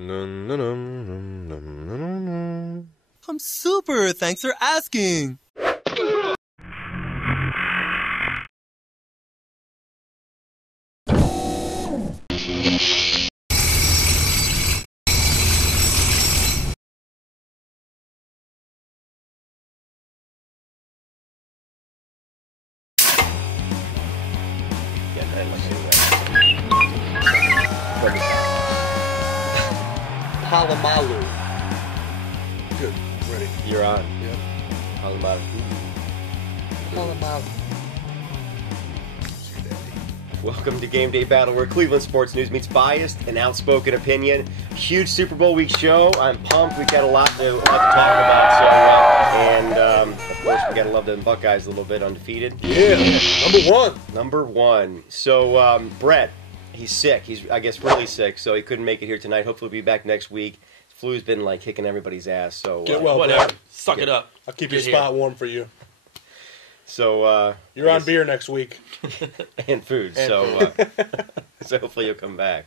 I'm super. Thanks for asking. Palomalu. Good. Ready. You're on. Yep. Palomalu. Palomalu. Welcome to Game Day Battle, where Cleveland sports news meets biased and outspoken opinion. Huge Super Bowl week show. I'm pumped. We've got a lot to talk about. Of course, we got to love the Buckeyes a little bit, undefeated. Yeah. Number one. So, Brett, he's sick. He's, I guess, really sick, so he couldn't make it here tonight. Hopefully he'll be back next week. Flu's been, like, kicking everybody's ass. So get well, whatever. Brett. Suck it up. I'll keep your spot warm for you. So you're on beer next week. And food. So hopefully you'll come back.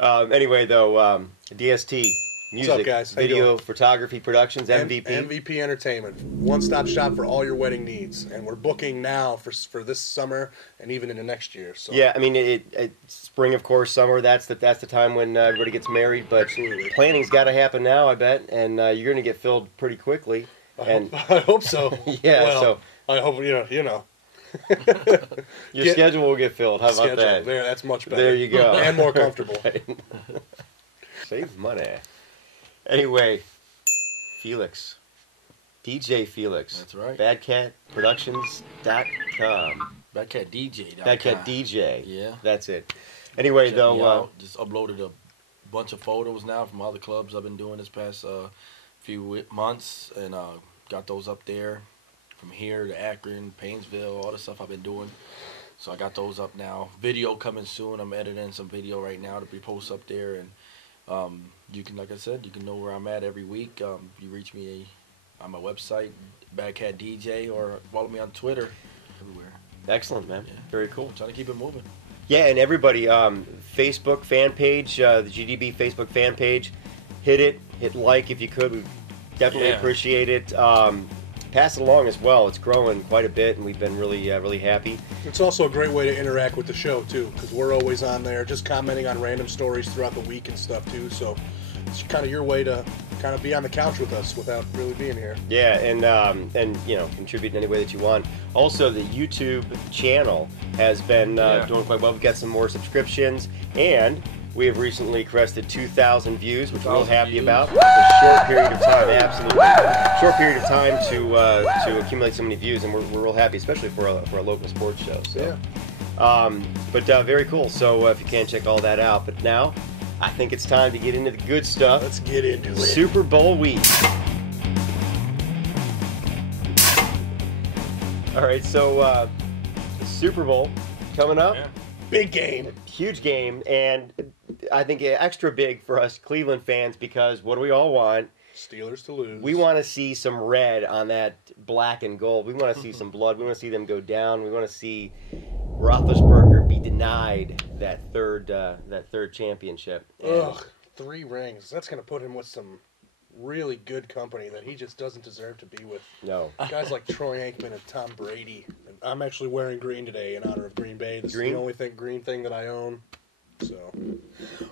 Anyway, though, DST music, What's up, guys? How you video, doing? photography, productions, MVP. MVP Entertainment, one-stop shop for all your wedding needs, and we're booking now for this summer and even into next year. So Yeah, I mean, it spring, of course, summer. That's the time when everybody gets married. But Absolutely. Planning's got to happen now, I bet, and you're going to get filled pretty quickly. And I hope so. Yeah, Well, so I hope you know. your schedule will get filled. How about that? There, that's much better. There you go. And more comfortable. Save money. Anyway, Felix. DJ Felix. That's right. BadCatProductions.com. BadCatDJ. BadCat DJ. Yeah. That's it. Anyway, Check me though, out. Just uploaded a bunch of photos now from all the clubs I've been doing this past few months, and got those up there from here to Akron, Painesville, all the stuff I've been doing. So I got those up now. Video coming soon. I'm editing some video right now to be posted up there, and you can, like I said, you can know where I'm at every week. You reach me on my website, BadCatDJ, or follow me on Twitter, everywhere. excellent, man. Yeah. Very cool. I'm trying to keep it moving. Yeah, and everybody, Facebook fan page, the GDB Facebook fan page, hit like if you could. We definitely appreciate it. Pass it along as well. It's growing quite a bit, and we've been really happy. It's also a great way to interact with the show, too, because we're always on there just commenting on random stories throughout the week and stuff, too. So it's kind of your way to kind of be on the couch with us without really being here. Yeah, and contribute in any way that you want. Also, the YouTube channel has been doing quite well. We've got some more subscriptions, and we have recently crested 2,000 views, which we're real happy about. It's a short period of time, absolutely. Short period of time to accumulate so many views, and we're real happy, especially for a local sports show. So. Yeah. But very cool. So if you can, check all that out. But now, I think it's time to get into the good stuff. Let's get into it. Super Bowl week. All right, so the Super Bowl coming up. Yeah. Big game. Huge game, and I think extra big for us Cleveland fans, because what do we all want? Steelers to lose. We want to see some red on that black and gold. We want to see some blood. We want to see them go down. We want to see Roethlisberger be denied that third championship. And 3 rings. That's going to put him with some really good company that he just doesn't deserve to be with. No. Guys like Troy Aikman and Tom Brady. I'm actually wearing green today in honor of Green Bay. This Green? is the only green thing that I own. So,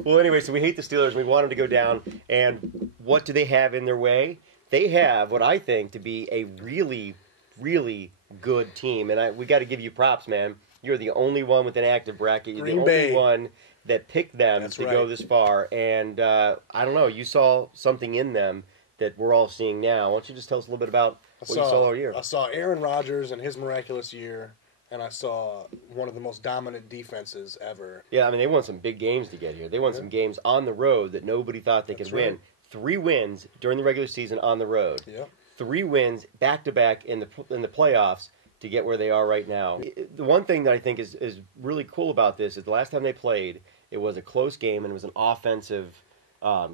Well, anyway, so we hate the Steelers. We want them to go down. And what do they have in their way? They have what I think to be a really, really good team. And we got to give you props, man. You're the only one with an active bracket. You're Green the Bay. only one that picked them That's to right. go this far. And I don't know. You saw something in them that we're all seeing now. Why don't you just tell us a little bit about what you saw all year? I saw Aaron Rodgers and his miraculous year, and I saw one of the most dominant defenses ever. Yeah, I mean, they won some big games to get here. They won some games on the road that nobody thought they could right. win. 3 wins during the regular season on the road. Yep. 3 wins back-to-back in the playoffs to get where they are right now. The one thing that I think is really cool about this is the last time they played, it was a close game and it was an offensive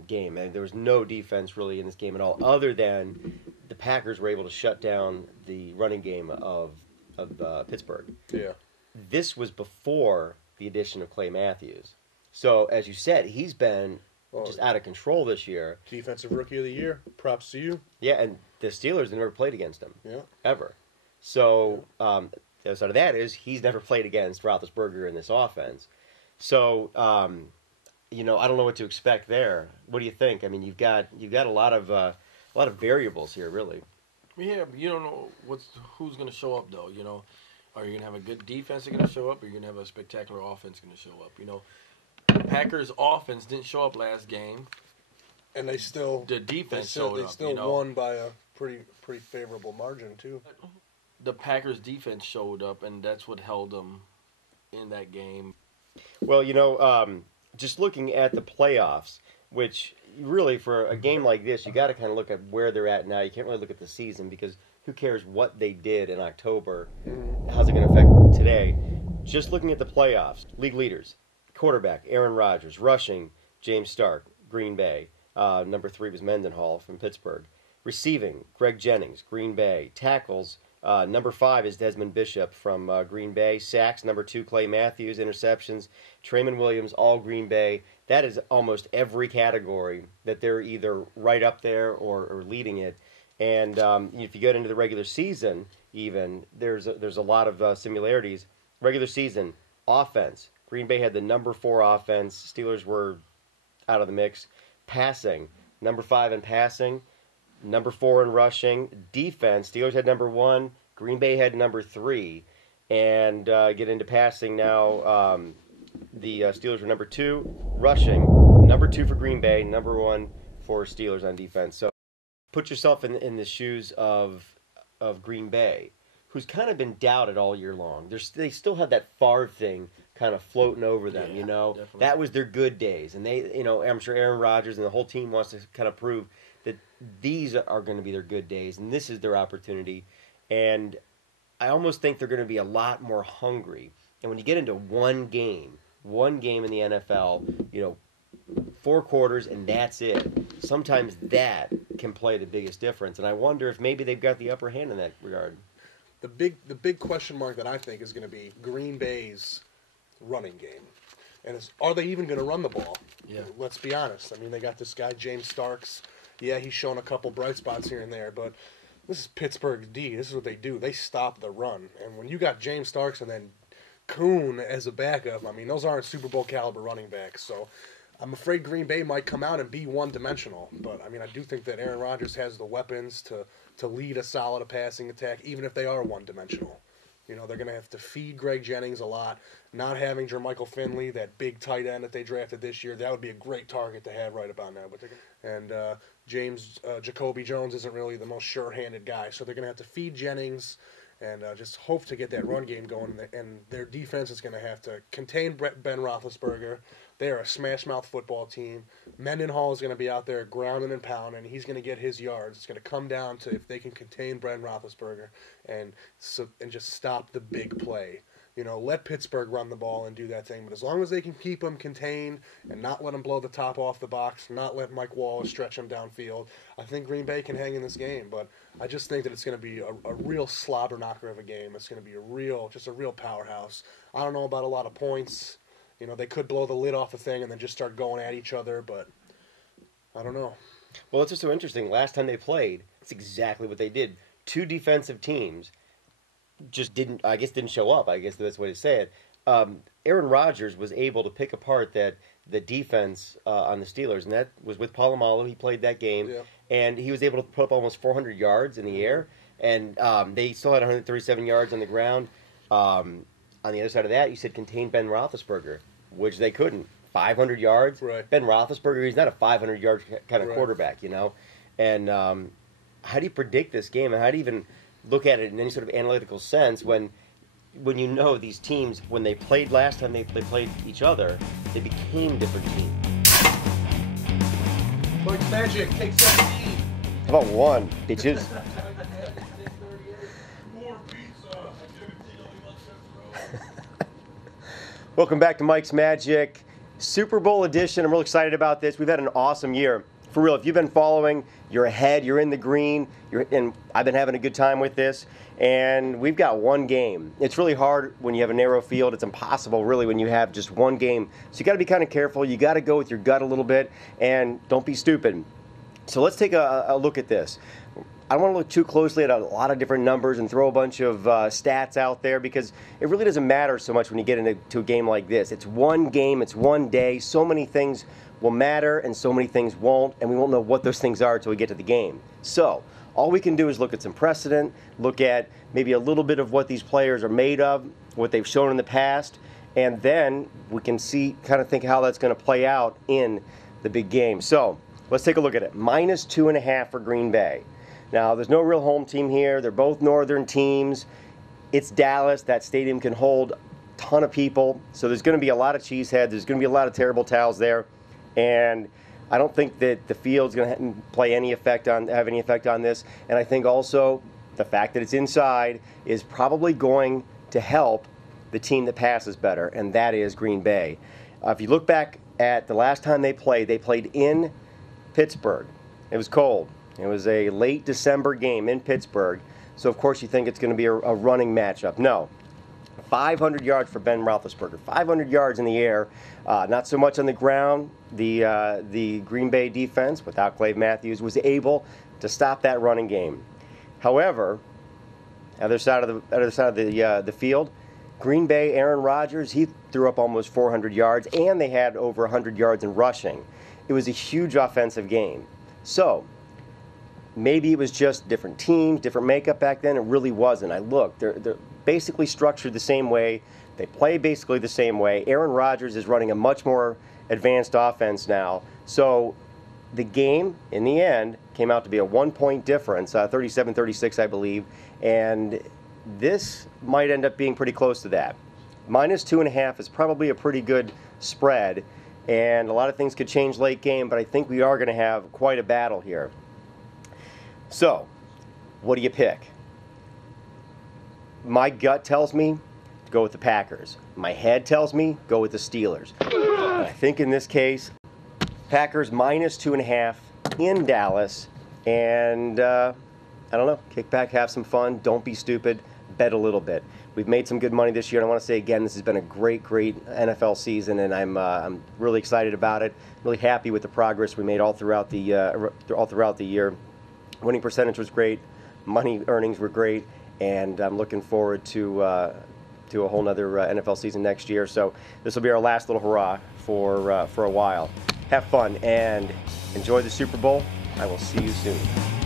game. And there was no defense really in this game at all, other than the Packers were able to shut down the running game of Pittsburgh. Yeah. This was before the addition of Clay Matthews. So, as you said, he's been just out of control this year. Defensive Rookie of the Year. Props to you. Yeah, and the Steelers have never played against him. Yeah. Ever. So, the other side of that is he's never played against Roethlisberger in this offense. So, you know, I don't know what to expect there. What do you think? I mean, you've got a lot of variables here, really. Yeah, but you don't know who's going to show up, though. You know, are you going to have a good defense that's going to show up, or are you going to have a spectacular offense going to show up? You know, the Packers' offense didn't show up last game, and the defense showed up. They still won by a pretty favorable margin too. The Packers' defense showed up, and that's what held them in that game. Well, you know, just looking at the playoffs, which really for a game like this, you got to kind of look at where they're at now. You can't really look at the season because who cares what they did in October? How's it going to affect today? Just looking at the playoffs, league leaders, quarterback Aaron Rodgers, rushing James Stark, Green Bay. Number 3 was Mendenhall from Pittsburgh. Receiving Greg Jennings, Green Bay. Tackles. Number 5 is Desmond Bishop from Green Bay. Sacks, number 2, Clay Matthews. Interceptions, Traymond Williams, all Green Bay. That is almost every category that they're either right up there or leading it. And if you get into the regular season, even, there's a lot of similarities. Regular season, offense. Green Bay had the number 4 offense. Steelers were out of the mix. Passing, number 5 in passing. Number 4 in rushing. Defense, Steelers had number 1. Green Bay had number 3. And get into passing now. The Steelers were number 2. Rushing, number 2 for Green Bay. Number 1 for Steelers on defense. So put yourself in the shoes of Green Bay, who's kind of been doubted all year long. They still had that Favre thing kind of floating over them, you know. Definitely. That was their good days. And they, you know, I'm sure Aaron Rodgers and the whole team wants to kind of prove that these are going to be their good days, and this is their opportunity. And I almost think they're going to be a lot more hungry. And when you get into one game in the NFL, you know, 4 quarters and that's it. Sometimes that can play the biggest difference. And I wonder if maybe they've got the upper hand in that regard. The big question mark that I think is going to be Green Bay's running game. And are they even going to run the ball? Yeah. Let's be honest. I mean, they got this guy, James Starks. Yeah, he's shown a couple bright spots here and there, but this is Pittsburgh's D. This is what they do. They stop the run. And when you got James Starks and then Kuhn as a backup, I mean, those aren't Super Bowl caliber running backs. So I'm afraid Green Bay might come out and be one-dimensional. But, I mean, I do think that Aaron Rodgers has the weapons to lead a solid passing attack, even if they are one-dimensional. You know, they're going to have to feed Greg Jennings a lot. Not having Jermichael Finley, that big tight end that they drafted this year, that would be a great target to have right about now. And Jacoby Jones isn't really the most sure-handed guy, so they're going to have to feed Jennings and just hope to get that run game going. And their defense is going to have to contain Ben Roethlisberger. They are a smash-mouth football team. Mendenhall is going to be out there grounding and pounding. He's going to get his yards. It's going to come down to if they can contain Ben Roethlisberger and just stop the big play. You know, let Pittsburgh run the ball and do that thing. But as long as they can keep him contained and not let him blow the top off the box, not let Mike Wallace stretch him downfield, I think Green Bay can hang in this game. But I just think that it's going to be a real slobber knocker of a game. It's going to be a real powerhouse. I don't know about a lot of points. You know, they could blow the lid off the thing and then just start going at each other, but I don't know. Well, it's just so interesting. Last time they played, it's exactly what they did. 2 defensive teams just didn't show up. I guess that's the way to say it. Aaron Rodgers was able to pick apart the defense on the Steelers, and that was with Polamalu. He played that game, and he was able to put up almost 400 yards in the air, and they still had 137 yards on the ground. On the other side of that, you said contain Ben Roethlisberger, which they couldn't. 500 yards. Right. Ben Roethlisberger, he's not a 500-yard kind of quarterback, you know. And how do you predict this game, and how do you even look at it in any sort of analytical sense when you know these teams, when they played last time they played each other, they became different teams? Mike's Magic, take 17. How about 1, bitches? Welcome back to Mike's Magic, Super Bowl edition. I'm real excited about this. We've had an awesome year. for real, if you've been following, you're ahead, you're in the green, and I've been having a good time with this, and we've got one game. It's really hard when you have a narrow field. It's impossible, really, when you have just one game. So you got to be kind of careful. You got to go with your gut a little bit, and don't be stupid. So let's take a look at this. I don't want to look too closely at a lot of different numbers and throw a bunch of stats out there, because it really doesn't matter so much when you get into a game like this. It's one game, it's one day. So many things will matter and so many things won't, and we won't know what those things are until we get to the game. So all we can do is look at some precedent, look at maybe a little bit of what these players are made of, what they've shown in the past, and then we can see, kind of think how that's going to play out in the big game. So let's take a look at it. -2.5 for Green Bay. Now, there's no real home team here. They're both northern teams. It's Dallas. That stadium can hold a ton of people. So there's going to be a lot of cheeseheads. There's going to be a lot of terrible towels there. And I don't think that the field's going to have any effect on this. And I think also the fact that it's inside is probably going to help the team that passes better, and that is Green Bay. If you look back at the last time they played in Pittsburgh. It was cold. It was a late December game in Pittsburgh. So, of course, you think it's going to be a running matchup. No. 500 yards for Ben Roethlisberger. 500 yards in the air. Not so much on the ground. The Green Bay defense, without Clay Matthews, was able to stop that running game. However, other side of the field, Green Bay, Aaron Rodgers, he threw up almost 400 yards, and they had over 100 yards in rushing. It was a huge offensive game. So, maybe it was just different teams, different makeup back then. It really wasn't. I looked. They're basically structured the same way. They play basically the same way. Aaron Rodgers is running a much more advanced offense now. So the game, in the end, came out to be a 1-point difference, 37-36, I believe. And this might end up being pretty close to that. -2.5 is probably a pretty good spread. And a lot of things could change late game, but I think we are going to have quite a battle here. So, what do you pick? My gut tells me go with the Packers. My head tells me go with the Steelers. And I think in this case, Packers -2.5 in Dallas. And I don't know, kick back, have some fun, don't be stupid, bet a little bit. We've made some good money this year, and I want to say again, this has been a great NFL season, and I'm really excited about it. Really happy with the progress we made all throughout the year. Winning percentage was great, money earnings were great, and I'm looking forward to a whole nother NFL season next year. So this will be our last little hurrah for a while. Have fun and enjoy the Super Bowl. I will see you soon.